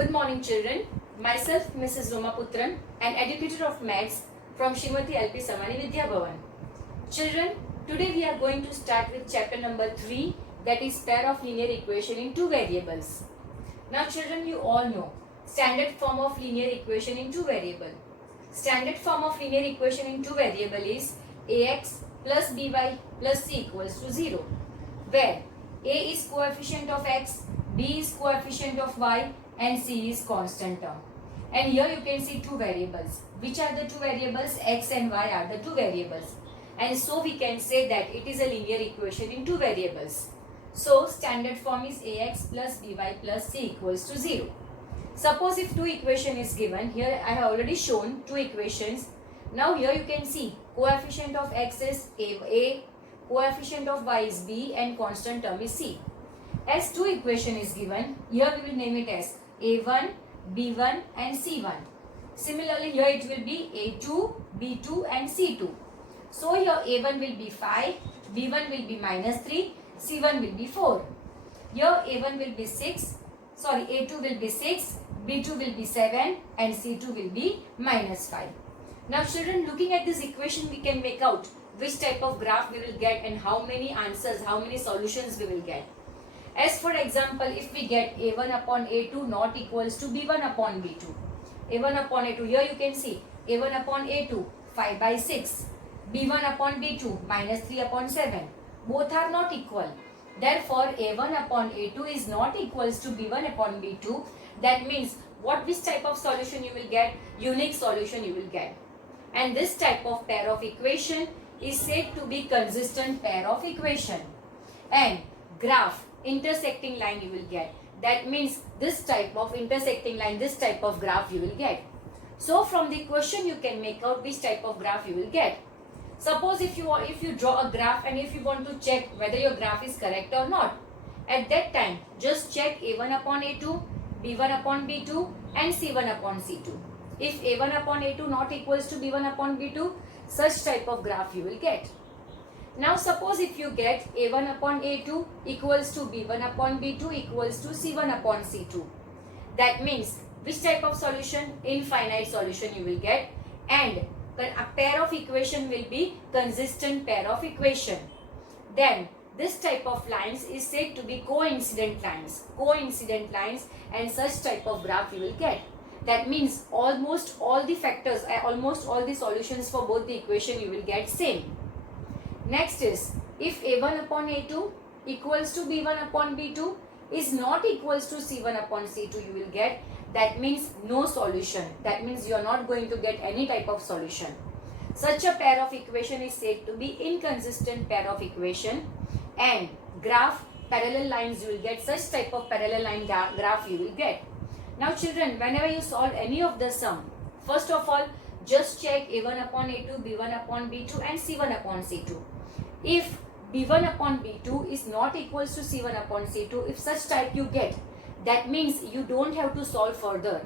Good morning, children. Myself, Mrs. Roma Putran, an educator of maths from Shrimati LP Samani Vidya Bhavan. Children, today we are going to start with chapter number 3, that is pair of linear equation in two variables. Now, children, you all know standard form of linear equation in two variable. Standard form of linear equation in two variable is ax plus by plus c equals to 0, where a is coefficient of x, b is coefficient of y, and c is constant term. And here you can see two variables. Which are the two variables? X and y are the two variables. And so we can say that it is a linear equation in two variables. So standard form is ax plus by plus c equals to 0. Suppose if two equation is given, here I have already shown two equations. Now here you can see coefficient of x is a, coefficient of y is b, and constant term is c. As two equation is given, here we will name it as a1, b1 and c1. Similarly, here it will be a2, b2 and c2. So here a1 will be 5, b1 will be -3, c1 will be 4. Here a1 will be 6, a2 will be 6, b2 will be 7 and c2 will be -5. Now children, looking at this equation, we can make out which type of graph we will get and how many answers, how many solutions we will get. As for example, if we get a1 upon a2 not equals to b1 upon b2. a1 upon a2, here you can see a1 upon a2 5 by 6, b1 upon b2 -3 upon 7. Both are not equal. Therefore, a1 upon a2 is not equals to b1 upon b2. That means which type of solution you will get? Unique solution you will get. And this type of pair of equation is said to be consistent pair of equation. And graph, intersecting line you will get. That means this type of intersecting line, this type of graph you will get. So from the question you can make out which type of graph you will get. Suppose if you draw a graph and if you want to check whether your graph is correct or not, at that time just check a1 upon a2, b1 upon b2 and c1 upon c2. If a1 upon a2 not equals to b1 upon b2, such type of graph you will get. Now suppose if you get a1 upon a2 equals to b1 upon b2 equals to c1 upon c2. That means which type of solution? Infinite solution you will get, and a pair of equation will be consistent pair of equation. Then this type of lines is said to be coincident lines. Coincident lines, and such type of graph you will get. That means almost all the factors, almost all the solutions for both the equation you will get same. Next is, if a1 upon a2 equals to b1 upon b2 is not equals to c1 upon c2 you will get. That means no solution. That means you are not going to get any type of solution. Such a pair of equation is said to be inconsistent pair of equation. And graph, parallel lines you will get. Such type of parallel line graph you will get. Now children, whenever you solve any of the sum, first of all just check a1 upon a2, b1 upon b2 and c1 upon c2. If b1 upon b2 is not equals to c1 upon c2, if such type you get, that means you don't have to solve further.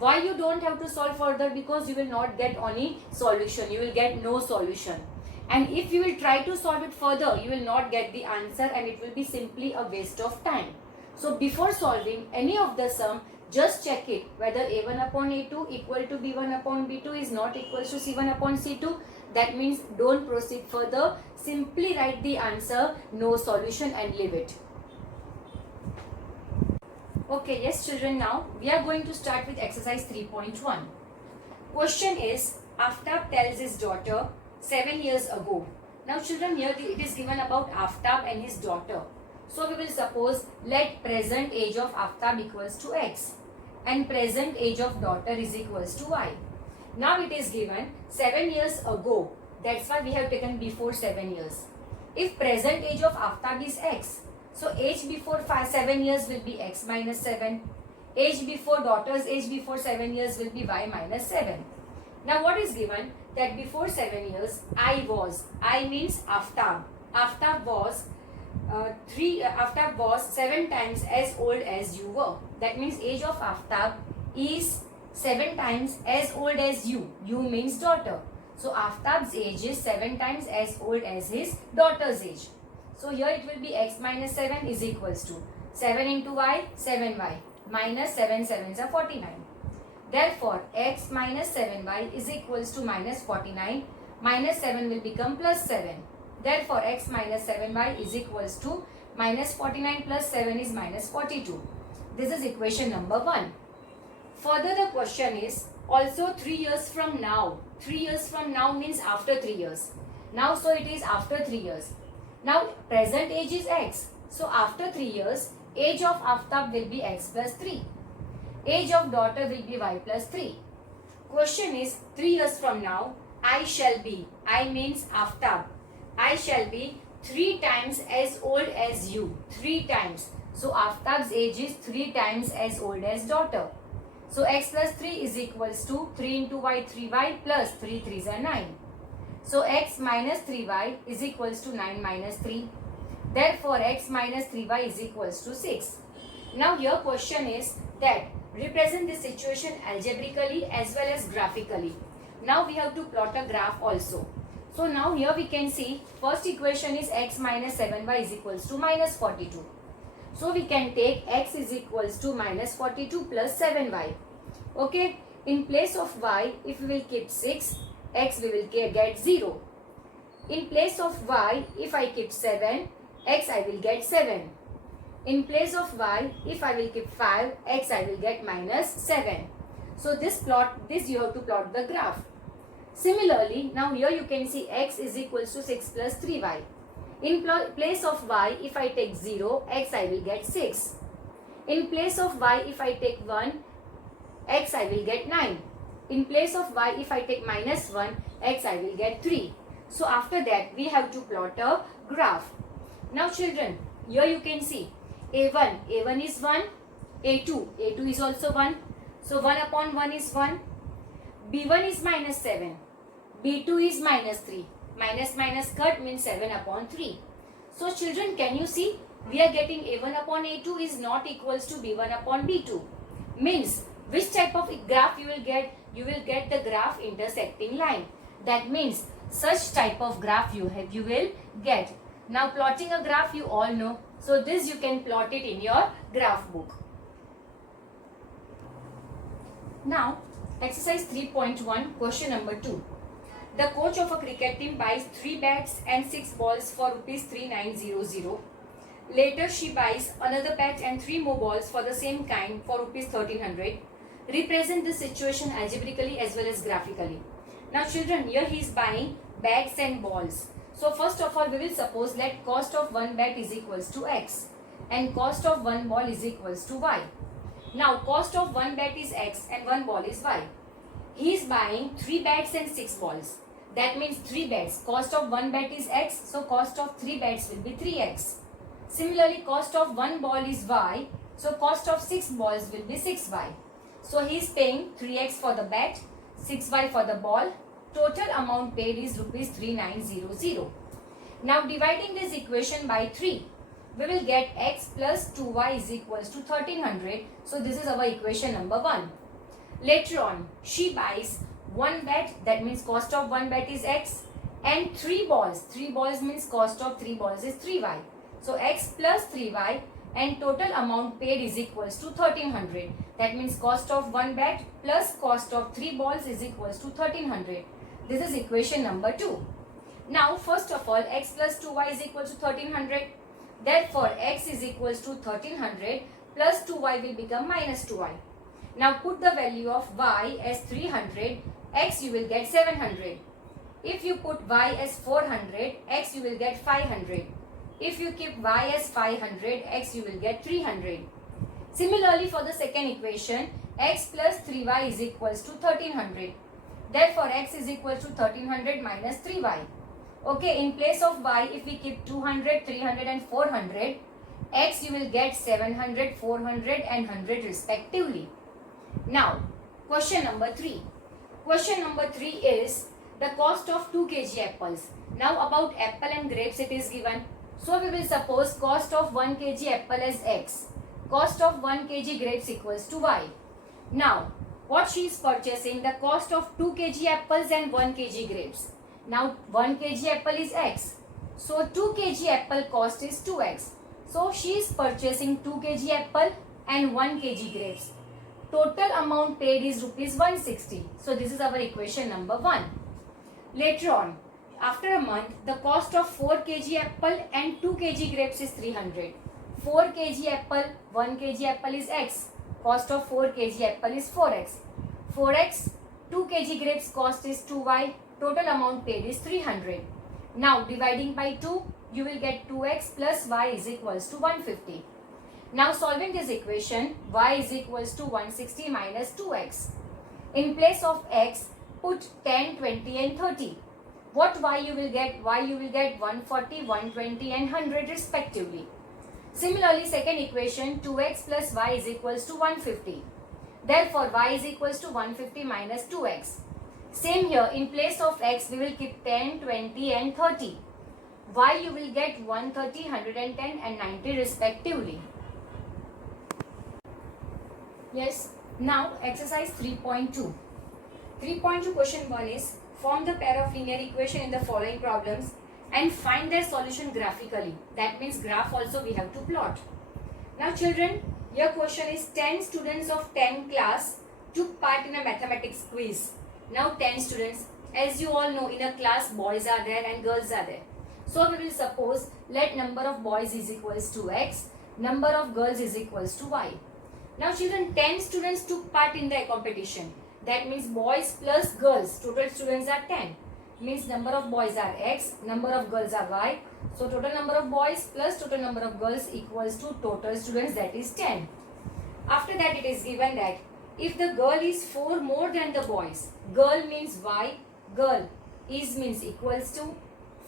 Why you don't have to solve further? Because you will not get any solution. You will get no solution. And if you will try to solve it further, you will not get the answer and it will be simply a waste of time. So before solving any of the sum, just check it whether a1 upon a2 equal to b1 upon b2 is not equals to c1 upon c2. That means don't proceed further. Simply write the answer, no solution, and leave it. Okay, yes children, now we are going to start with exercise 3.1. Question is, Aftab tells his daughter 7 years ago. Now children, here it is given about Aftab and his daughter. So we will suppose let present age of Aftab equals to x and present age of daughter is equals to y. Now it is given 7 years ago. That's why we have taken before 7 years. If present age of Aftab is x, so age before 7 years will be x minus 7. Age before daughter's age before 7 years will be y minus 7. Now what is given? That before 7 years, I means Aftab. Aftab was 7 times as old as you were. That means age of Aftab is 7 times as old as you. You means daughter. So Aftab's age is 7 times as old as his daughter's age. So here it will be x minus 7 is equals to 7 into y, 7y. minus 7 sevens are 49. Therefore, x minus 7y is equals to minus 49. Minus 7 will become plus 7. Therefore, x minus 7y is equals to minus 49 plus 7 is minus 42. This is equation number 1. Further, the question is also 3 years from now. 3 years from now means after 3 years. Now, so it is after 3 years. Now, present age is x. So, after 3 years, age of Aftab will be x plus 3. Age of daughter will be y plus 3. Question is 3 years from now, I shall be, I means Aftab, I shall be 3 times as old as you. 3 times. So Aftab's age is 3 times as old as daughter. So x plus 3 is equals to 3 into y 3y plus 3 3s are 9. So x minus 3y is equals to 9 minus 3. Therefore x minus 3y is equals to 6. Now your question is that represent this situation algebraically as well as graphically. Now we have to plot a graph also. So now here we can see first equation is x minus 7y is equals to minus 42. So we can take x is equals to minus 42 plus 7y. Okay, in place of y, if we will keep 6, x we will get 0. In place of y, if I keep 7, x I will get 7. In place of y, if I will keep 5, x I will get minus 7. So this you have to plot the graph. Similarly, now here you can see x is equals to 6 plus 3y. In place of y, if I take 0, x I will get 6. In place of y, if I take 1, x I will get 9. In place of y, if I take minus 1, x I will get 3. So after that, we have to plot a graph. Now children, here you can see A1 is 1, A2 is also 1. So 1 upon 1 is 1. B1 is minus 7. B2 is minus 3. Minus cut means 7 upon 3. So children, can you see? We are getting A1 upon A2 is not equals to B1 upon B2. Means, which type of graph you will get? You will get the graph intersecting line. That means, such type of graph you will get. Now plotting a graph you all know. So this you can plot it in your graph book. Now exercise 3.1 question number 2. The coach of a cricket team buys 3 bats and 6 balls for rupees 3900. Later she buys another bat and 3 more balls for the same kind for rupees 1300. Represent the situation algebraically as well as graphically. Now children, here he is buying bats and balls. So first of all, we will suppose that cost of one bat is equals to x and cost of one ball is equals to y. Now cost of one bat is x and one ball is y. He is buying 3 bats and 6 balls. That means 3 bats. Cost of one bat is x, so cost of 3 bats will be 3x. Similarly, cost of one ball is y, so cost of 6 balls will be 6y. So he is paying 3x for the bat, 6y for the ball. Total amount paid is rupees 3900. Now dividing this equation by 3, we will get x plus 2y is equals to 1300. So this is our equation number 1. Later on, she buys one bat, that means cost of one bat is x, and 3 balls. 3 balls means cost of 3 balls is 3y. So x plus 3y and total amount paid is equals to 1300. That means cost of one bat plus cost of 3 balls is equals to 1300. This is equation number 2. Now first of all, x plus 2y is equal to 1300. Therefore x is equals to 1300 plus 2y will become minus 2y. Now put the value of y as 300, x you will get 700. If you put y as 400, x you will get 500. If you keep y as 500, x you will get 300. Similarly for the second equation, x plus 3y is equals to 1300. Therefore x is equal to 1300 minus 3y. Okay, in place of y, if we keep 200, 300 and 400, x you will get 700, 400 and 100 respectively. Now, question number 3. Question number 3 is the cost of 2 kg apples. Now about apple and grapes it is given. So we will suppose cost of 1 kg apple as x. Cost of 1 kg grapes equals to y. Now, what she is purchasing, the cost of 2 kg apples and 1 kg grapes. Now 1 kg apple is x. So 2 kg apple cost is 2x. So she is purchasing 2 kg apple and 1 kg grapes. Total amount paid is rupees 160. So this is our equation number 1. Later on, after a month, the cost of 4 kg apple and 2 kg grapes is 300. 4 kg apple, 1 kg apple is x. Cost of 4 kg apple is 4x. 4x, 2 kg grapes cost is 2y. Total amount paid is 300. Now dividing by 2, you will get 2x plus y is equals to 150. Now solving this equation, y is equals to 160 minus 2x. In place of x, put 10, 20 and 30. What y you will get? Y you will get 140, 120 and 100 respectively. Similarly, second equation, 2x plus y is equals to 150. Therefore, y is equals to 150 minus 2x. Same here, in place of x, we will keep 10, 20 and 30. Y you will get 130, 110 and 90 respectively. Yes, now exercise 3.2. 3.2 question 1 is, form the pair of linear equation in the following problems and find their solution graphically. That means graph also we have to plot. Now children, your question is 10 students of 10 class took part in a mathematics quiz. Now 10 students, as you all know, in a class boys are there and girls are there. So we will suppose let number of boys is equals to x, number of girls is equals to y. Now children, 10 students took part in the competition. That means boys plus girls, total students are 10. Means number of boys are x, number of girls are y. So total number of boys plus total number of girls equals to total students, that is 10. After that it is given that if the girl is 4 more than the boys, girl means y, girl is means equals to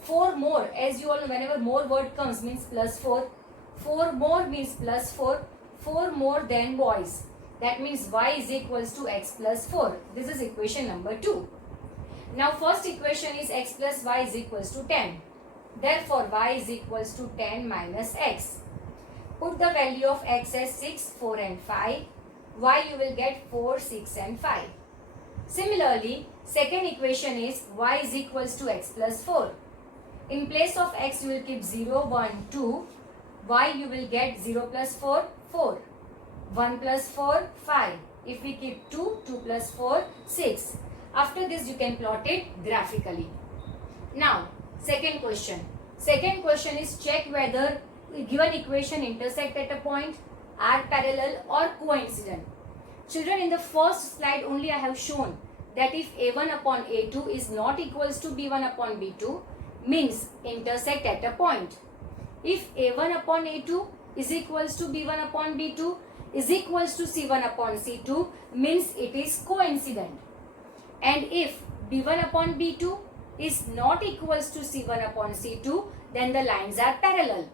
4 more. As you all know, whenever more word comes means plus 4. 4 more means plus 4. 4 more than boys. That means y is equals to x plus 4. This is equation number 2. Now first equation is x plus y is equals to 10. Therefore y is equals to 10 minus x. Put the value of x as 6, 4 and 5. Y you will get 4, 6 and 5. Similarly, second equation is y is equals to x plus 4. In place of x you will keep 0, 1, 2. Y you will get 0 plus 4, 4. 1 plus 4, 5. If we keep 2, 2 plus 4, 6. After this you can plot it graphically. Now, second question. Second question is check whether given equation intersect at a point, are parallel or coincident. Children, in the first slide only I have shown that if a1 upon a2 is not equals to b1 upon b2, means intersect at a point. If a1 upon a2 is equals to b1 upon b2 is equals to c1 upon c2, means it is coincident. And if b1 upon b2 is not equals to c1 upon c2, then the lines are parallel.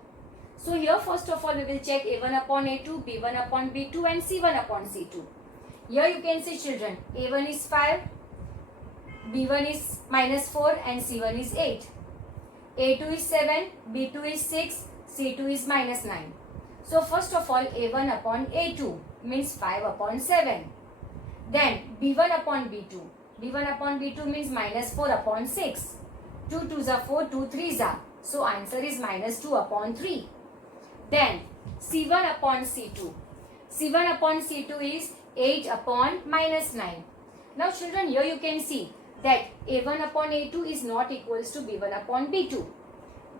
So here first of all we will check a1 upon a2, b1 upon b2 and c1 upon c2. Here you can see children, a1 is 5, b1 is minus 4 and c1 is 8. a2 is 7, b2 is 6, c2 is minus 9. So first of all a1 upon a2 means 5 upon 7. Then b1 upon b2. b1 upon b2 means minus 4 upon 6. 2 2s are 4, 2 3s are. So answer is minus 2 upon 3. Then c1 upon c2. c1 upon c2 is 8 upon minus 9. Now children, here you can see that a1 upon a2 is not equals to b1 upon b2.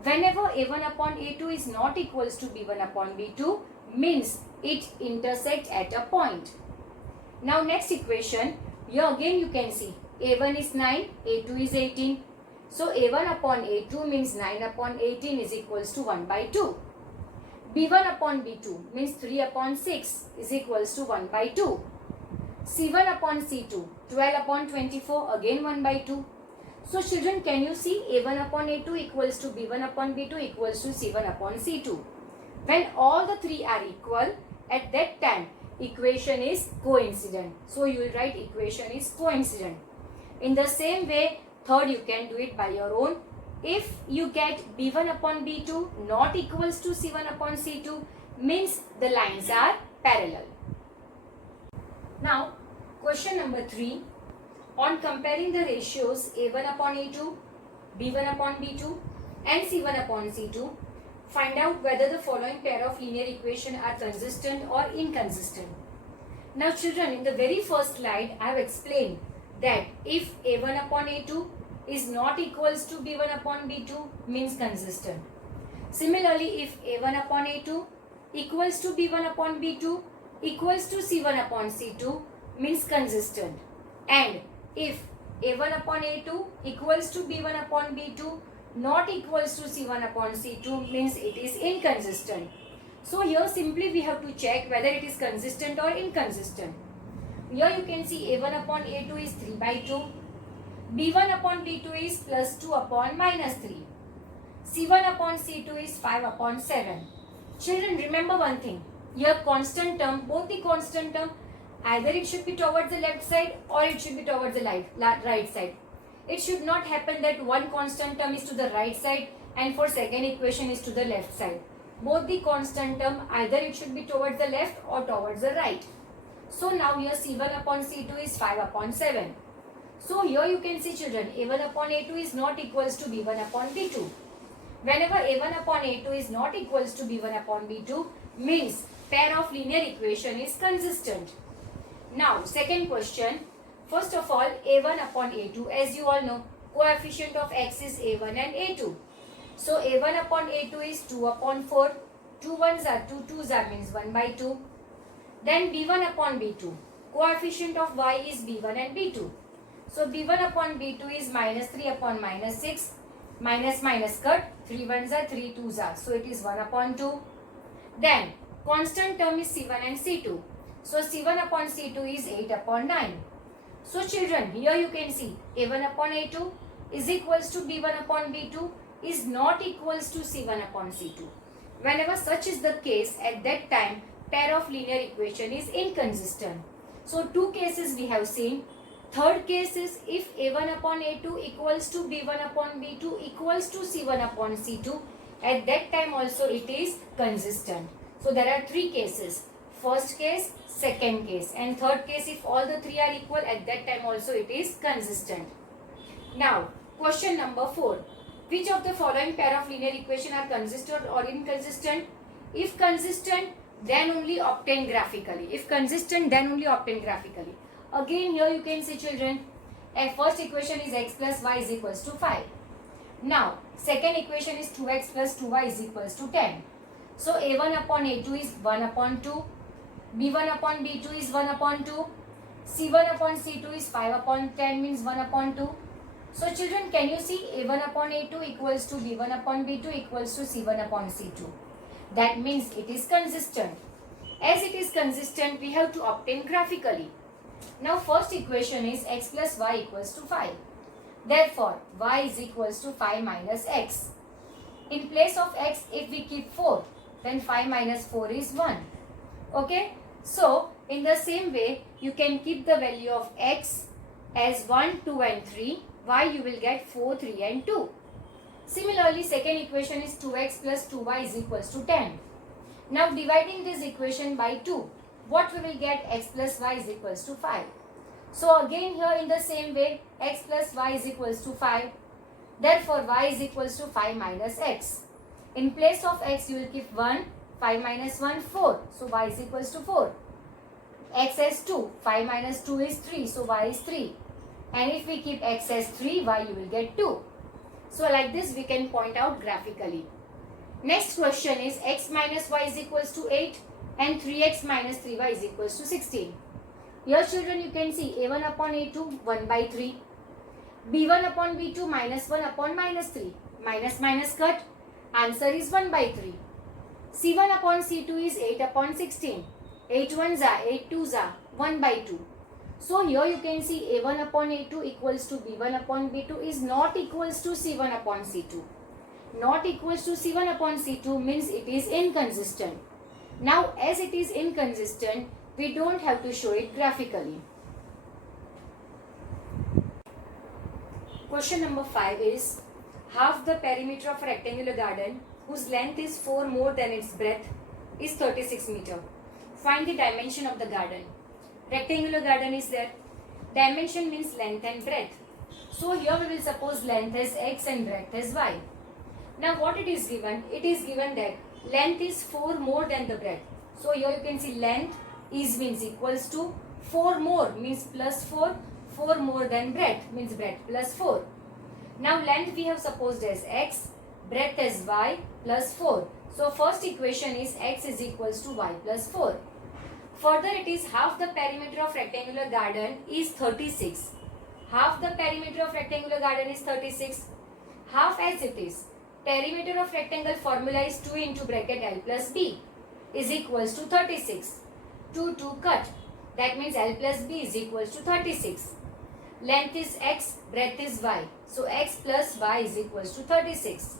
Whenever a1 upon a2 is not equals to b1 upon b2, means it intersects at a point. Now next equation, here again you can see a1 is 9, a2 is 18. So a1 upon a2 means 9 upon 18 is equals to 1 by 2. b1 upon b2 means 3 upon 6 is equals to 1 by 2. c1 upon c2, 12 upon 24, again 1 by 2. So children, can you see a1 upon a2 equals to b1 upon b2 equals to c1 upon c2. When all the three are equal, at that time equation is coincident. So you will write equation is coincident. In the same way, third you can do it by your own. If you get b1 upon b2 not equals to c1 upon c2, means the lines are parallel. Now question number 3. On comparing the ratios a1 upon a2, b1 upon b2 and c1 upon c2, find out whether the following pair of linear equation are consistent or inconsistent. Now children, in the very first slide I have explained that if a1 upon a2 is not equals to b1 upon b2 means consistent. Similarly, if a1 upon a2 equals to b1 upon b2 equals to c1 upon c2 means consistent, and if a1 upon a2 equals to b1 upon b2 not equals to c1 upon c2 means it is inconsistent. So here simply we have to check whether it is consistent or inconsistent. Here you can see a1 upon a2 is 3 by 2, b1 upon b2 is plus 2 upon minus 3, c1 upon c2 is 5 upon 7. Children, remember one thing, here constant term, both the constant term, either it should be towards the left side or it should be towards the right side. It should not happen that one constant term is to the right side and for second equation is to the left side. Both the constant term, either it should be towards the left or towards the right. So now here c1 upon c2 is 5 upon 7. So here you can see children, a1 upon a2 is not equals to b1 upon b2. Whenever a1 upon a2 is not equals to b1 upon b2 means pair of linear equation is consistent. Now second question. First of all, a1 upon a2, as you all know, coefficient of x is a1 and a2. So a1 upon a2 is 2 upon 4, 2 1s are 2, 2s are means 1 by 2. Then b1 upon b2, coefficient of y is b1 and b2. So b1 upon b2 is minus 3 upon minus 6, minus minus cut, 3 1s are 3 2s are, so it is 1 upon 2. Then constant term is c1 and c2. So c1 upon c2 is 8 upon 9. So children, here you can see a1 upon a2 is equals to b1 upon b2 is not equals to c1 upon c2. Whenever such is the case, at that time pair of linear equation is inconsistent. So two cases we have seen. Third case is if a1 upon a2 equals to b1 upon b2 equals to c1 upon c2, at that time also it is consistent. So there are three cases. First case, second case, and third case, if all the three are equal, at that time also it is consistent. Now question number 4. Which of the following pair of linear equation are consistent or inconsistent? If consistent, then only obtain graphically. If consistent, then only obtain graphically. Again here you can see children, a first equation is x plus y is equals to 5. Now second equation is 2x plus 2y is equals to 10. So a1 upon a2 is 1 upon 2. b1 upon b2 is 1 upon 2, c1 upon c2 is 5 upon 10 means 1 upon 2. So children, can you see a1 upon a2 equals to b1 upon b2 equals to c1 upon c2. That means it is consistent. As it is consistent, we have to obtain graphically. Now first equation is x plus y equals to 5. Therefore, y is equals to 5 minus x. In place of x, if we keep 4, then 5 minus 4 is 1. Okay, so in the same way you can keep the value of x as 1, 2 and 3, y you will get 4, 3 and 2. Similarly, second equation is 2x plus 2y is equals to 10. Now dividing this equation by 2, what we will get? X plus y is equals to 5. So again here in the same way, x plus y is equals to 5. Therefore y is equals to 5 minus x. In place of x you will keep 1. 5 minus 1, 4. So y is equals to 4. X as 2. 5 minus 2 is 3. So y is 3. And if we keep x as 3, y you will get 2. So like this we can point out graphically. Next question is x minus y is equals to 8 and 3x minus 3y is equals to 16. Here children you can see a1 upon a2 1 by 3. b1 upon b2 minus 1 upon minus 3. Minus minus cut. Answer is 1 by 3. c1 upon c2 is 8 upon 16. 8 1s are 8 2s are 1 by 2. So here you can see a1 upon a2 equals to b1 upon b2 is not equals to c1 upon c2. Not equals to c1 upon c2 means it is inconsistent. Now as it is inconsistent, we don't have to show it graphically. Question number 5 is, half the perimeter of a rectangular garden whose length is 4 more than its breadth is 36 meter. Find the dimension of the garden. Rectangular garden is there. Dimension means length and breadth. So here we will suppose length as x and breadth as y. Now what it is given? It is given that length is 4 more than the breadth. So here you can see length is means equals to 4 more means plus 4. 4 more than breadth means breadth plus 4. Now length we have supposed as x, breadth as y plus 4. So first equation is x is equals to y plus 4. Further it is half the perimeter of rectangular garden is 36. Half the perimeter of rectangular garden is 36. Half as it is. Perimeter of rectangle formula is 2 into bracket L plus B is equals to 36. 2 cut. That means L plus B is equals to 36. Length is x, breadth is y. So x plus y is equals to 36.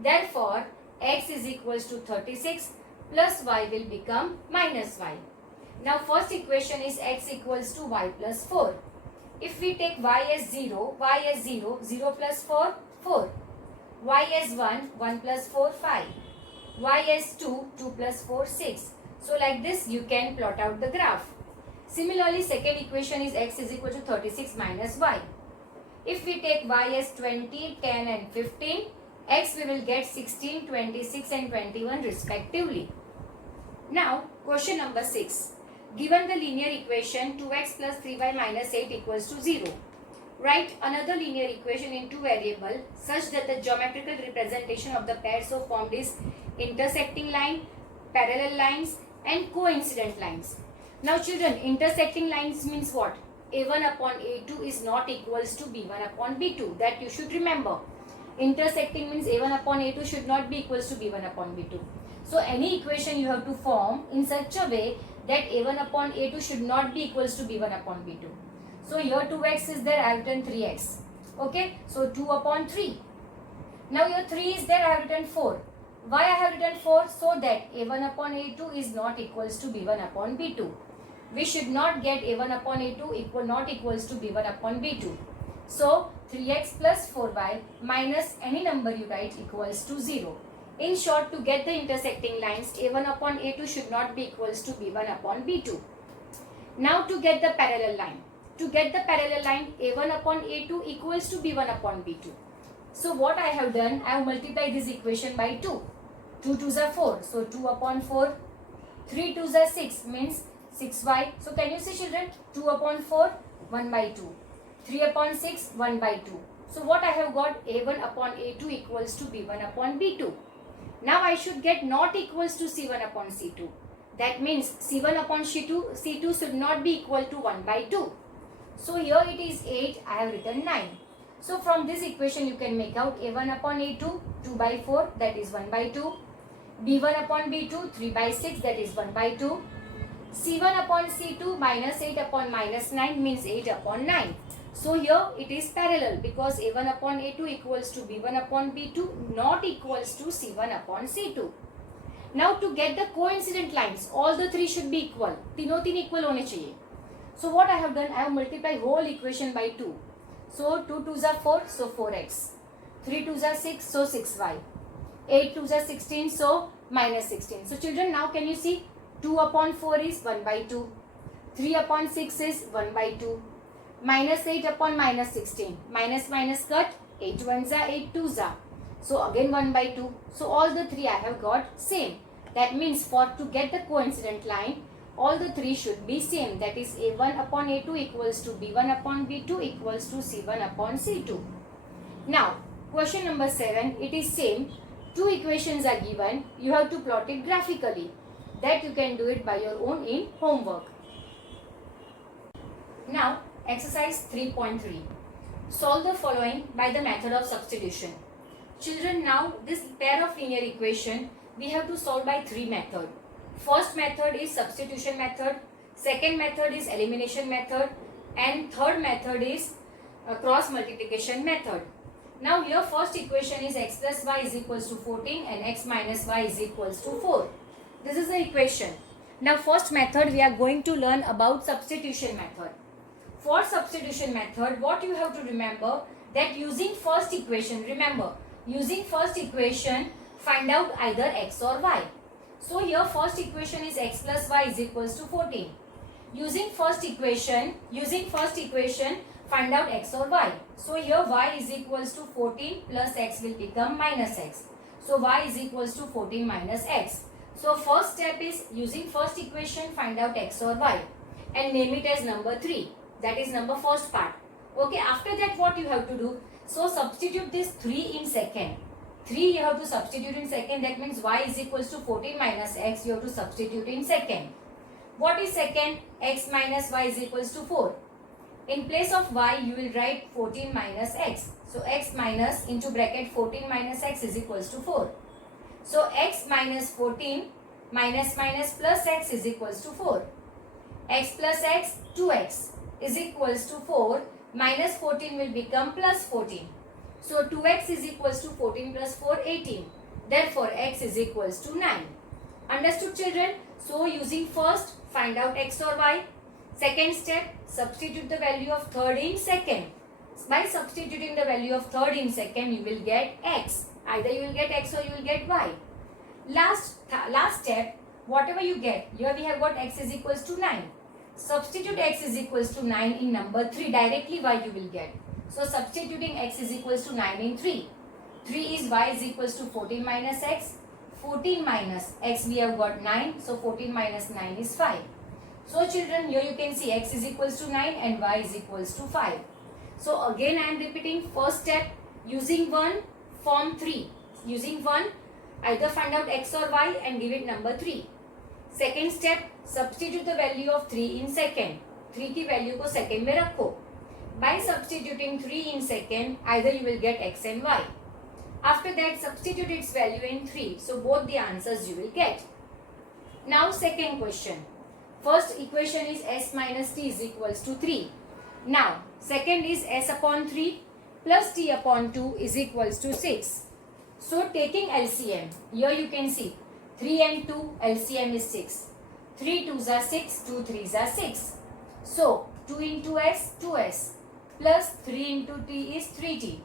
Therefore, x is equals to 36 plus y will become minus y. Now first equation is x equals to y plus 4. If we take y as 0, 0 plus 4, 4. Y as 1, 1 plus 4, 5. Y as 2, 2 plus 4, 6. So like this you can plot out the graph. Similarly, second equation is x is equal to 36 minus y. If we take y as 20, 10 and 15, x we will get 16, 26 and 21 respectively. Now, question number 6. Given the linear equation 2x plus 3y minus 8 equals to 0. Write another linear equation in two variables such that the geometrical representation of the pair so formed is intersecting line, parallel lines and coincident lines. Now children, intersecting lines means what? A1 upon A2 is not equals to B1 upon B2. That you should remember. Intersecting means A1 upon A2 should not be equals to B1 upon B2. So any equation you have to form in such a way that A1 upon A2 should not be equals to B1 upon B2. So here 2x is there, I have written 3x. Okay, so 2 upon 3. Now here 3 is there, I have written 4. Why I have written 4? So that A1 upon A2 is not equals to B1 upon B2. We should not get A1 upon A2 not equals to B1 upon B2. So 3x plus 4y minus any number you write equals to 0. In short, to get the intersecting lines, A1 upon A2 should not be equals to B1 upon B2. Now to get the parallel line. To get the parallel line, A1 upon A2 equals to B1 upon B2. So what I have done, I have multiplied this equation by 2. 2 2s are 4. So 2 upon 4. 3 2s are 6 means 6y. So can you see children? 2 upon 4, 1 by 2. 3 upon 6, 1 by 2. So what I have got? A1 upon A2 equals to B1 upon B2. Now I should get not equals to C1 upon C2. That means C1 upon C2 should not be equal to 1 by 2. So here it is 8, I have written 9. So from this equation you can make out A1 upon A2, 2 by 4, that is 1 by 2. B1 upon B2, 3 by 6, that is 1 by 2. C1 upon C2 minus 8 upon minus 9 means 8 upon 9. So here it is parallel because A1 upon A2 equals to B1 upon B2 not equals to C1 upon C2. Now to get the coincident lines, all the three should be equal. तीनों तीन equal होने चाहिए. So what I have done, I have multiplied whole equation by 2. So 2 2s are 4, so 4x. 3 2s are 6, so 6y. 8 2s are 16, so minus 16. So children, now can you see 2 upon 4 is 1 by 2. 3 upon 6 is 1 by 2. Minus 8 upon minus 16. Minus minus cut. 8 1s are 8 2s are. So again 1 by 2. So all the three I have got same. That means to get the coincident line, all the three should be same. That is A1 upon A2 equals to B1 upon B2 equals to C1 upon C2. Now question number 7. It is same. Two equations are given. You have to plot it graphically. That you can do it by your own in homework. Now exercise 3.3. Solve the following by the method of substitution. Children, now this pair of linear equation we have to solve by three methods. First method is substitution method, second method is elimination method, and third method is cross multiplication method. Now here first equation is x plus y is equals to 14 and x minus y is equals to 4. This is the equation. Now first method we are going to learn about substitution method. For substitution method, what you have to remember that using first equation, remember using first equation find out either x or y. So here first equation is x plus y is equals to 14. Using first equation find out x or y. So here y is equals to 14 plus x will become minus x. So y is equals to 14 minus x. So first step is using first equation find out x or y and name it as number 3. That is number first part. Okay, after that what you have to do? So substitute this 3 in second. 3 you have to substitute in second. That means y is equals to 14 minus x. You have to substitute in second. What is second? X minus y is equals to 4. In place of y you will write 14 minus x. So x minus into bracket 14 minus x is equals to 4. So x minus 14 minus plus x is equals to 4. X plus x 2x is equals to 4. Minus 14 will become plus 14. So 2x is equals to 14 plus 4, 18. Therefore x is equals to 9. Understood, children? So using first find out x or y. Second step, substitute the value of third in second. By substituting the value of third in second, you will get x. Either you will get x or you will get y. Last step, whatever you get, here we have got x is equals to 9. Substitute x is equals to 9 in number 3, directly y you will get. So substituting x is equals to 9 in 3. 3 is y is equals to 14 minus x. 14 minus x we have got 9. So 14 minus 9 is 5. So children, here you can see x is equals to 9 and y is equals to 5. So again I am repeating first step using 1 form 3. Using 1 either find out x or y and give it number 3. Second step, substitute the value of 3 in second. 3 की value को second में रखो. By substituting 3 in second, either you will get x and y. After that, substitute its value in 3. So both the answers you will get. Now second question. First equation is s minus t is equals to 3. Now second is s upon 3 plus t upon 2 is equals to 6. So taking LCM, here you can see 3 and 2 LCM is 6. 3 2s are 6, 2 3s are 6. So 2 into s, 2s plus 3 into t is 3t.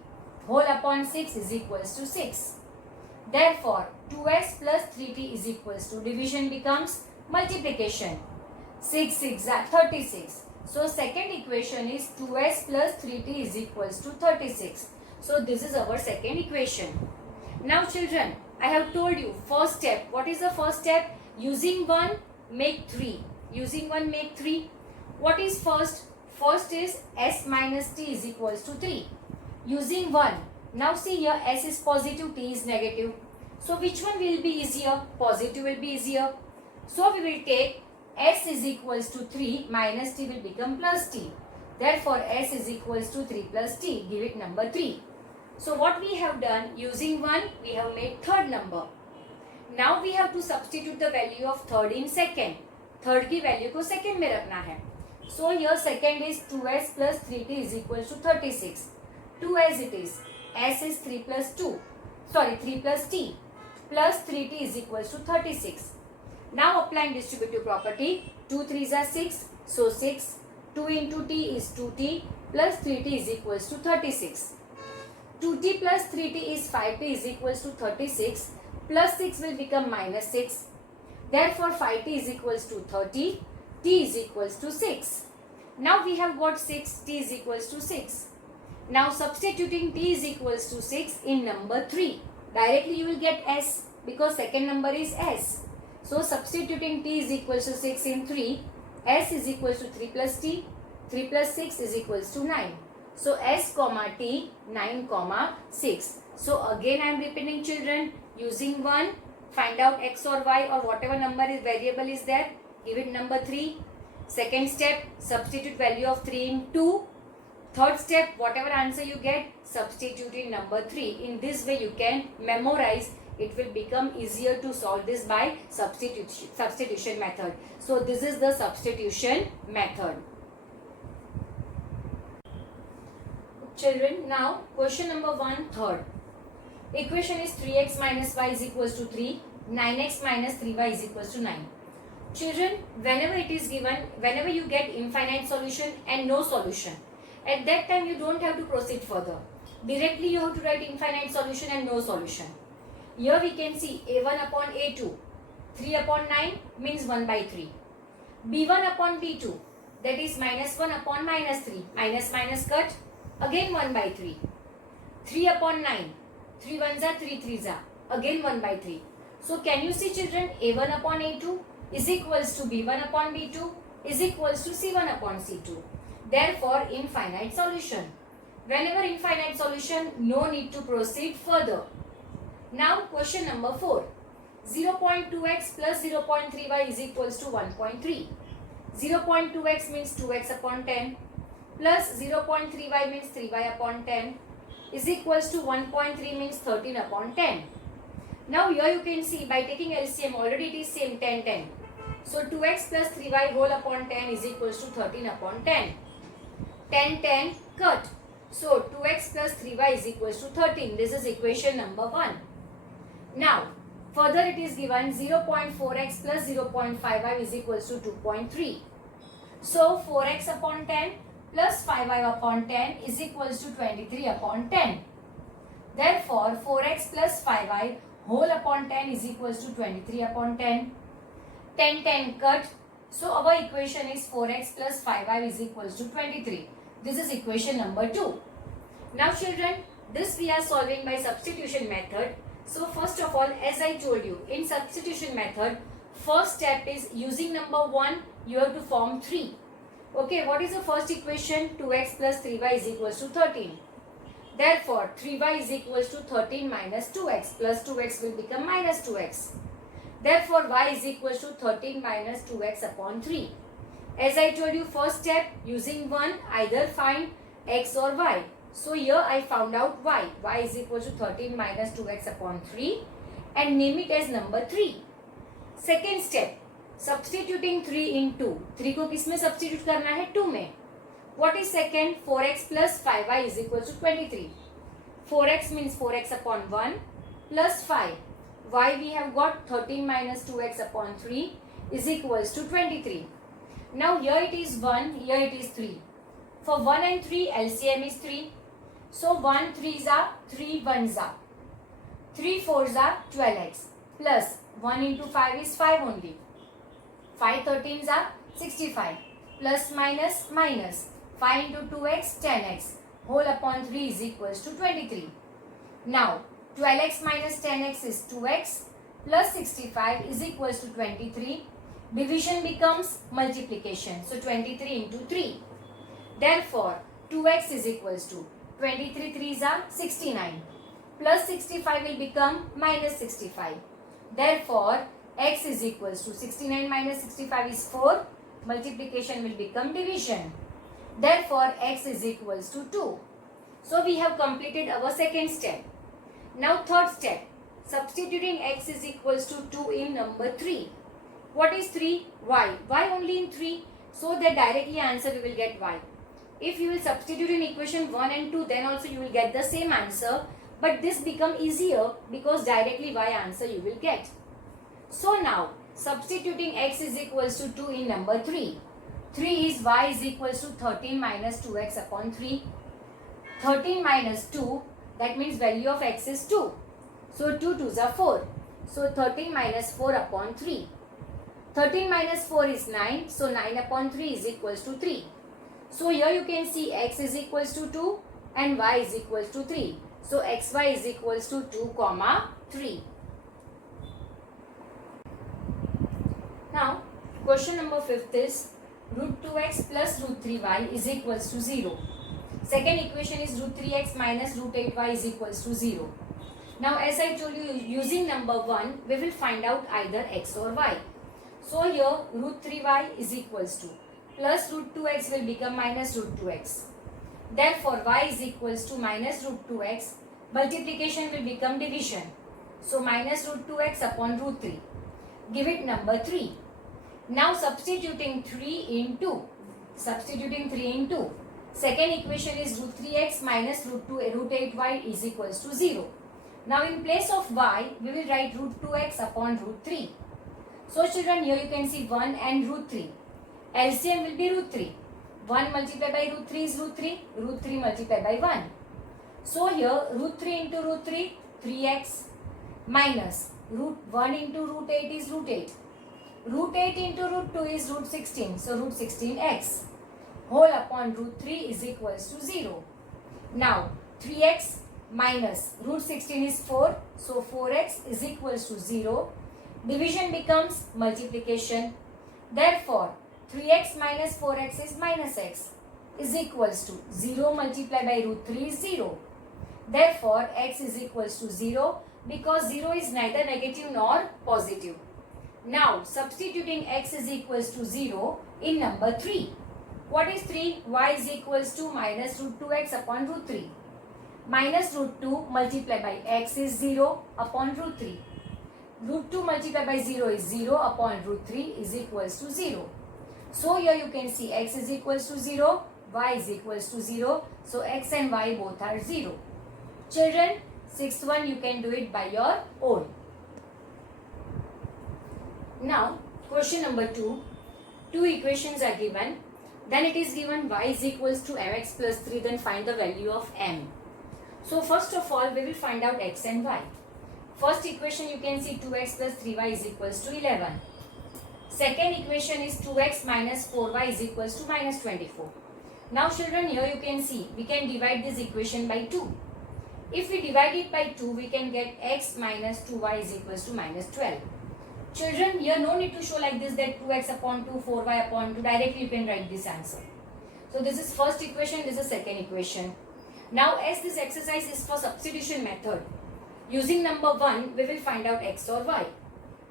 Whole upon 6 is equals to 6. Therefore 2s plus 3t is equals to division becomes multiplication. 6 6 are 36. So second equation is 2s plus 3t is equals to 36. So this is our second equation. Now children, I have told you first step. What is the first step? Using 1 make 3. Using 1 make 3. What is first? First is s minus t is equals to 3. Using 1. Now see here s is positive, t is negative. So which one will be easier? Positive will be easier. So we will take s is equals to 3 minus t will become plus t. Therefore s is equals to 3 plus t. Give it number 3. So what we have done, using 1 we have made third number. Now we have to substitute the value of third in second. Third की value को second में रखना है. So here second is 2s plus 3t is equals to 36. 2 as it is. S is 3 plus 2. Sorry, 3 plus t. Plus 3t is equals to 36. Now applying distributive property. 2 3s are 6. So 6. 2 into t is 2t plus 3t is equals to 36. 2t plus 3t is 5t is equals to 36. Plus 6 will become minus 6. Therefore 5t is equals to 30. T is equals to 6. Now we have got 6. T is equals to 6. Now substituting t is equals to 6 in number 3. Directly you will get s because second number is s. So substituting t is equals to 6 in 3. S is equals to 3 plus t. 3 plus 6 is equals to 9. So s comma t 9 comma 6. So again I am repeating children. Using 1 find out x or y or whatever number is variable is there. Give it number 3. Second step, substitute value of 3 in 2. Third step, whatever answer you get, substitute in number 3. In this way you can memorize. It will become easier to solve this by substitution method. So this is the substitution method. Children, now question number 1, third. Equation is 3x minus y is equals to 3. 9x minus 3y is equals to 9. Children, whenever it is given, whenever you get infinite solution and no solution, at that time you don't have to proceed further. Directly you have to write infinite solution and no solution. Here we can see a1 upon a2. 3 upon 9 means 1 by 3. b1 upon b2. that is minus 1 upon minus 3. Minus minus cut. Again 1 by 3. 3 upon 9. 3 ones are 3 threes are. Again 1 by 3. So can you see children, a1 upon a2 is equals to b1 upon b2 is equals to c1 upon c2. Therefore infinite solution. Whenever infinite solution, no need to proceed further. Now question number 4. 0.2x plus 0.3y is equals to 1.3. 0.2x means 2x upon 10 plus 0.3y means 3y upon 10 is equals to 1.3 means 13 upon 10. Now here you can see by taking LCM already it is same 10 10. So 2x plus 3y whole upon 10 is equals to 13 upon 10. 10 10 cut. So 2x plus 3y is equals to 13. This is equation number 1. Now further it is given 0.4x plus 0.5y is equals to 2.3. So 4x upon 10 plus 5y upon 10 is equals to 23 upon 10. Therefore 4x plus 5y whole upon 10 is equals to 23 upon 10. 10 10 cut. So our equation is 4x plus 5y is equals to 23. This is equation number 2. Now children, this we are solving by substitution method. So first of all, as I told you, in substitution method, first step is using number 1, you have to form 3. Okay, what is the first equation? 2x plus 3y is equals to 13. Therefore, 3y is equals to 13 minus 2x plus 2x will become minus 2x. Therefore, y is equals to 13 minus 2x upon 3. As I told you, first step, using 1, either find x or y. So here I found out y. Y is equal to 13 minus 2x upon 3 and name it as number 3. Second step, substituting 3 in 2. 3 को किस में substitute करना है? 2 में. What is second? 4x plus 5y is equal to 23. 4x means 4x upon 1 plus 5. Y we have got 13 minus 2x upon 3 is equals to 23. Now here it is 1, here it is 3. For 1 and 3, LCM is 3. So 1 3s are 3 1s are. 3 4s are 12x plus 1 into 5 is 5 only. 5 13s are 65 plus minus minus 5 into 2x 10x whole upon 3 is equals to 23. Now 12x minus 10x is 2x plus 65 is equals to 23. Division becomes multiplication. So 23 into 3. Therefore 2x is equals to 23 3s are 69 plus 65 will become minus 65. Therefore x is equals to 69 minus 65 is 4. Multiplication will become division. Therefore x is equals to 2. So we have completed our second step. Now third step, substituting x is equals to 2 in number 3. What is 3? Y. Y only in 3. So that directly answer we will get y. If you will substitute in equation 1 and 2, then also you will get the same answer. But this become easier because directly y answer you will get. So now substituting x is equals to 2 in number 3. 3 is y is equals to 13 minus 2x upon 3. 13 minus 2, that means value of x is 2. So 2 2s are 4. So 13 minus 4 upon 3. 13 minus 4 is 9. So 9 upon 3 is equals to 3. So here you can see x is equals to 2 and y is equals to 3. So xy is equals to 2 comma 3. Now question number 5th is root 2x plus root 3y is equals to 0. Second equation is root 3x minus root 8y is equals to 0. Now as I told you, using number 1 we will find out either x or y. So here root 3y is equals to plus root 2x will become minus root 2x. Therefore y is equals to minus root 2x. Multiplication will become division. So minus root 2x upon root 3. Give it number 3. Now substituting 3 in 2. Substituting 3 in 2. Second equation is root 3x minus root 8y is equals to 0. Now in place of y, we will write root 2x upon root 3. So children, here you can see 1 and root 3. LCM will be root 3. 1 multiplied by root 3 is root 3. Root 3 multiplied by 1. So here root 3 into root 3, 3x minus root 1 into root 8 is root 8. Root 8 into root 2 is root 16. So root 16x. whole upon root 3 is equals to 0. Now 3x minus root 16 is 4. So 4x is equals to 0. Division becomes multiplication. Therefore 3x minus 4x is minus x is equals to 0 multiplied by root 3 is 0. Therefore x is equals to 0 because 0 is neither negative nor positive. Now substituting x is equals to 0 in number 3. What is 3? Y is equals to minus root 2x upon root 3. Minus root 2 multiplied by x is 0 upon root 3. Root 2 multiplied by 0 is 0 upon root 3 is equals to 0. So here you can see x is equals to 0, y is equals to 0. So x and y both are 0. Children, sixth one you can do it by your own. Now question number 2. Two equations are given. Then it is given y is equals to mx plus 3. Then find the value of m. So first of all we will find out x and y. First equation you can see 2x plus 3y is equals to 11. Second equation is 2x minus 4y is equals to minus 24. Now children, here you can see we can divide this equation by 2. If we divide it by 2, we can get x minus 2y is equals to minus 12. Children, here no need to show like this that 2x upon 2, 4y upon 2. Directly you can write this answer. So this is first equation, this is second equation. Now as this exercise is for substitution method, using number 1, we will find out x or y.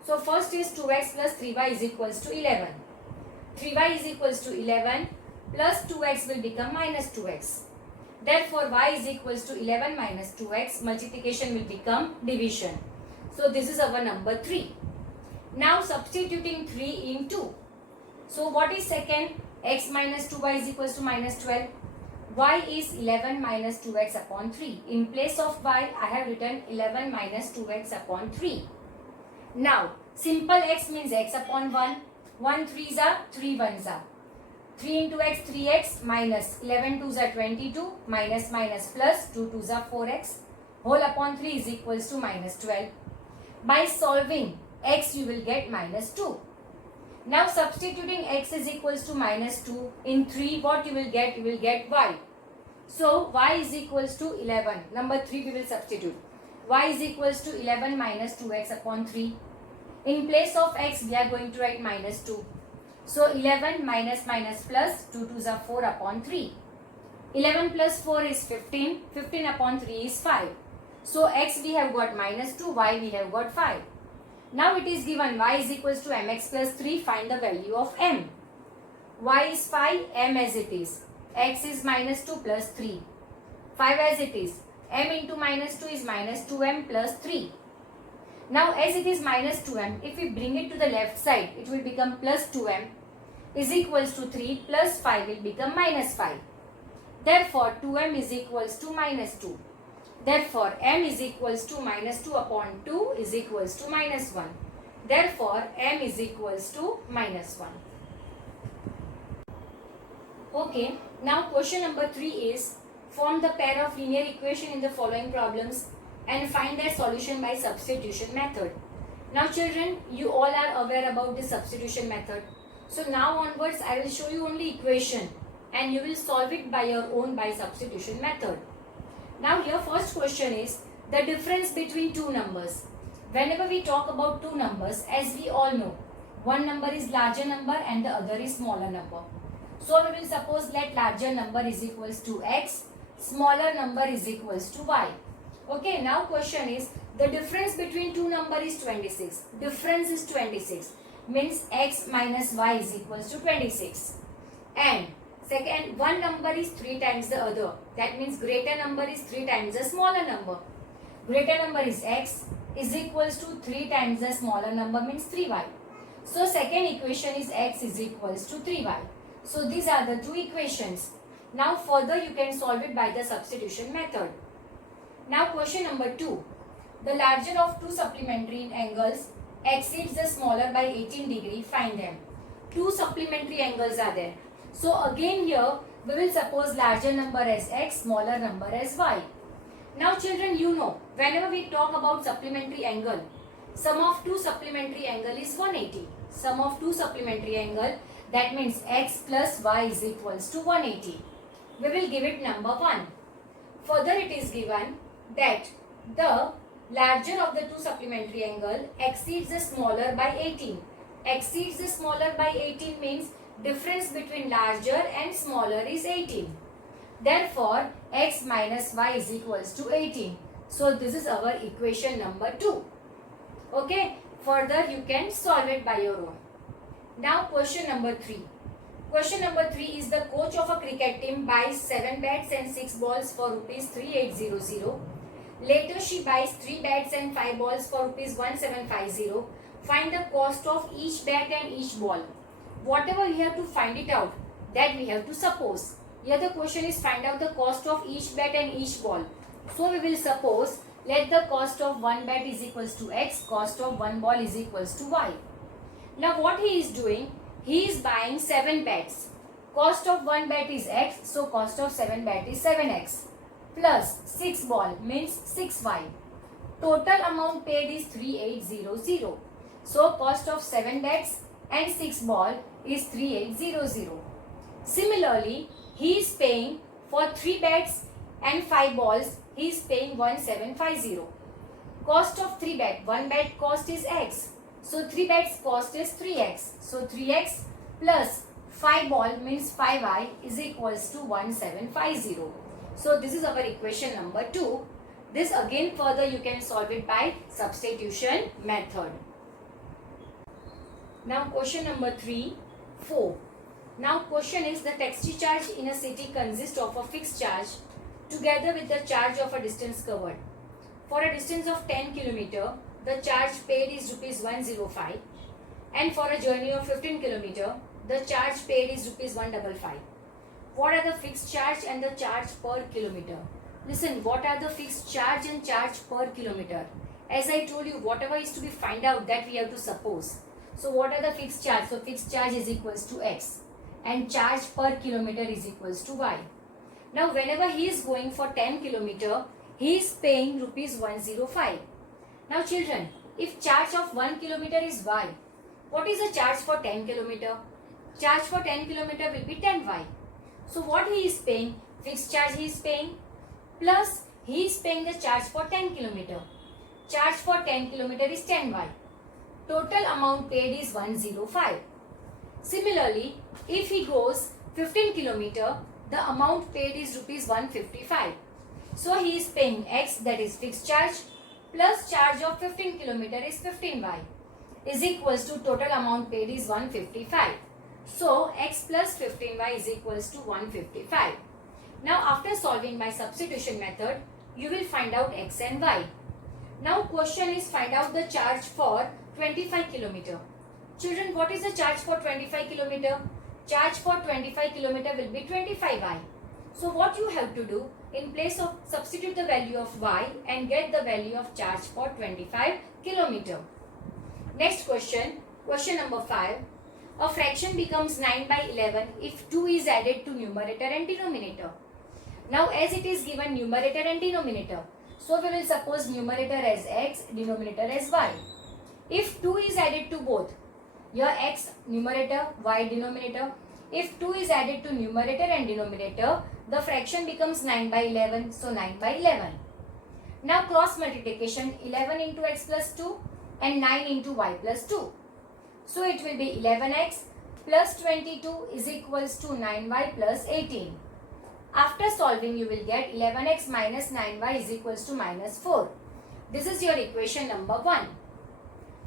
So first is 2x plus 3y is equals to 11. 3y is equals to 11 plus 2x will become minus 2x. Therefore y is equals to 11 minus 2x. Multiplication will become division. So this is our number 3. Now substituting 3 in 2. So what is second? X minus 2y is equals to minus 12. Y is 11 minus 2x upon 3. In place of y, I have written 11 minus 2x upon 3. Now, simple x means x upon 1. 1 3s are, 3 1s are. 3 into x, 3x minus 11 2s are 22 minus minus plus 2 2s are 4x. Whole upon 3 is equals to minus 12. By solving x, you will get minus 2. Now substituting x is equals to minus 2 in 3, what you will get? You will get y. So y is equals to 11. Number 3 we will substitute. Y is equals to 11 minus 2x upon 3. In place of x, we are going to write minus 2. So 11 minus minus plus 2 2s are 4 upon 3. 11 plus 4 is 15. 15 upon 3 is 5. So x we have got minus 2, y we have got 5. Now it is given y is equals to mx plus 3. Find the value of m. Y is 5, m as it is. X is minus 2 plus 3. 5 as it is. M into minus 2 is minus 2m plus 3. Now as it is minus 2m, if we bring it to the left side, it will become plus 2m is equals to 3 plus 5 will become minus 5. Therefore 2m is equals to minus 2. Therefore m is equals to minus 2 upon 2 is equals to minus 1. Therefore m is equals to minus 1. Okay, now question number 3 is form the pair of linear equation in the following problems and find their solution by substitution method. Now children, you all are aware about the substitution method. So now onwards I will show you only equation and you will solve it by your own by substitution method. Now here first question is the difference between two numbers. Whenever we talk about two numbers, as we all know, one number is larger number and the other is smaller number. So we will suppose let larger number is equals to x, smaller number is equals to y. Okay, now question is the difference between two number is 26. Difference is 26 means x minus y is equals to 26. And second, one number is 3 times the other. That means greater number is 3 times the smaller number. Greater number is x is equals to 3 times the smaller number means 3y. So second equation is x is equals to 3y. So these are the two equations. Now further you can solve it by the substitution method. Now question number 2. The larger of two supplementary angles exceeds the smaller by 18 degree. Find them. Two supplementary angles are there. So again here we will suppose larger number as x, smaller number as y. Now children, you know whenever we talk about supplementary angle, sum of two supplementary angle is 180. Sum of two supplementary angle That means x plus y is equals to 180. We will give it number 1. Further it is given that the larger of the two supplementary angle exceeds the smaller by 18. Exceeds the smaller by 18 means difference between larger and smaller is 18. Therefore, x minus y is equals to 18. So, this is our equation number 2. Okay. Further, you can solve it by your own. Now, question number 3. Question number 3 is the coach of a cricket team buys 7 bats and 6 balls for rupees 3800. Later, she buys 3 bats and 5 balls for rupees 1750. Find the cost of each bat and each ball. Whatever we have to find it out, that we have to suppose. Here the question is find out the cost of each bat and each ball. So we will suppose let the cost of one bat is equals to x, cost of one ball is equals to y. Now what he is doing, he is buying 7 bats. Cost of one bat is x, so cost of 7 bat is 7x. Plus 6 ball means 6y. Total amount paid is 3800. So cost of 7 bats and 6 ball is 3800. Similarly, he is paying for 3 bats and 5 balls, he is paying 1750. Cost of 3 bat, 1 bat cost is x. So 3 bats cost is 3x. So 3x plus 5 ball means 5y is equals to 1750. So this is our equation number 2. This again further you can solve it by substitution method. Now question number 3, 4. Now question is the taxi charge in a city consists of a fixed charge together with the charge of a distance covered. For a distance of 10 km, the charge paid is rupees 105, and for a journey of 15 km, the charge paid is rupees 155. What are the fixed charge and the charge per kilometer? Listen, what are the fixed charge and charge per kilometer? As I told you, whatever is to be find out, that we have to suppose. So what are the fixed charge? So fixed charge is equals to x and charge per kilometer is equals to y. Now whenever he is going for 10 km, he is paying rupees 105. Now children, if charge of 1 km is y, what is the charge for 10 km? Charge for 10 km will be 10y. So what he is paying? Fixed charge he is paying plus he is paying the charge for 10 km. Charge for 10 km is 10y. Total amount paid is 105. Similarly, if he goes 15 km, the amount paid is rupees 155. So he is paying x, that is fixed charge, plus charge of 15 km is 15y is equals to total amount paid is 155. So x plus 15y is equals to 155. Now after solving by substitution method, you will find out x and y. Now question is find out the charge for 25 km. Children, what is the charge for 25 km? Charge for 25 km will be 25y. So what you have to do, in place of substitute the value of y and get the value of charge for 25 km. Next question, question number 5. A fraction becomes 9 by 11 if 2 is added to numerator and denominator. Now as it is given numerator and denominator, so we will suppose numerator as x, denominator as y. If 2 is added to both, your x numerator, y denominator, if 2 is added to numerator and denominator, the fraction becomes 9 by 11, so 9 by 11. Now cross multiplication, 11 into x plus 2 and 9 into y plus 2. So it will be 11x plus 22 is equals to 9y plus 18. After solving, you will get 11x minus 9y is equals to minus 4. This is your equation number 1.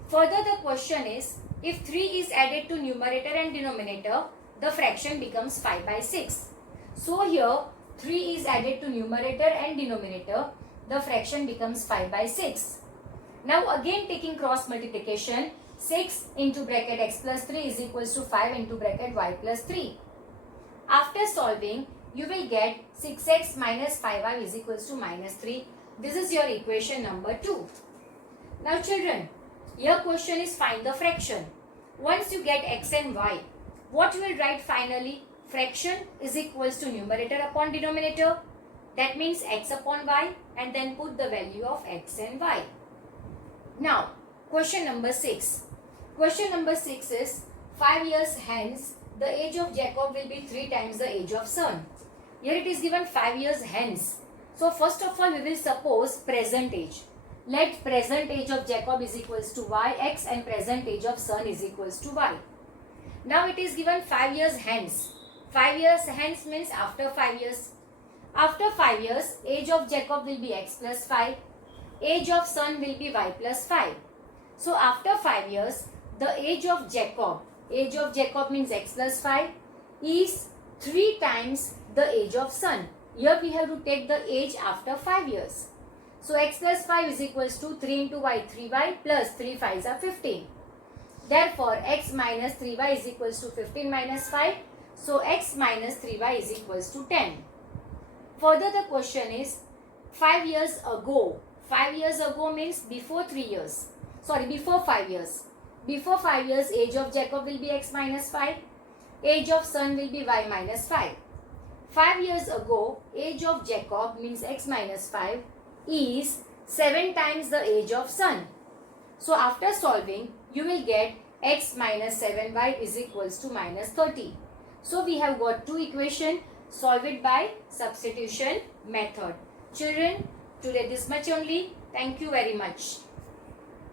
Further, the question is, if 3 is added to numerator and denominator, the fraction becomes 5 by 6. So here, 3 is added to numerator and denominator, the fraction becomes 5 by 6. Now again taking cross multiplication, 6 into bracket x plus 3 is equals to 5 into bracket y plus 3. After solving, you will get 6x minus 5y is equals to minus 3. This is your equation number 2. Now children, your question is find the fraction. Once you get x and y, what you will write finally? Fraction is equals to numerator upon denominator. That means x upon y and then put the value of x and y. Now, question number 6. Question number 6 is 5 years hence the age of Jacob will be 3 times the age of son. Here it is given 5 years hence. So first of all we will suppose present age. Let present age of Jacob is equals to y, x, and present age of son is equals to y. Now it is given 5 years hence. 5 years hence means after 5 years. After 5 years, age of Jacob will be x plus 5. Age of son will be y plus 5. So after 5 years, the age of Jacob means x plus 5, is 3 times the age of son. Here we have to take the age after 5 years. So x plus 5 is equals to 3 into y, 3y, plus 3 5s are 15. Therefore, x minus 3y is equals to 15 minus 5. So x minus 3y is equals to 10. Further, the question is 5 years ago. 5 years ago means before 3 years. Sorry, before 5 years. Before 5 years, age of Jacob will be x minus 5. Age of son will be y minus 5. 5 years ago, age of Jacob means x minus 5 is 7 times the age of son. So after solving, you will get x minus 7y is equals to minus 30. So we have got two equations. Solve it by substitution method. Children, today this much only. Thank you very much.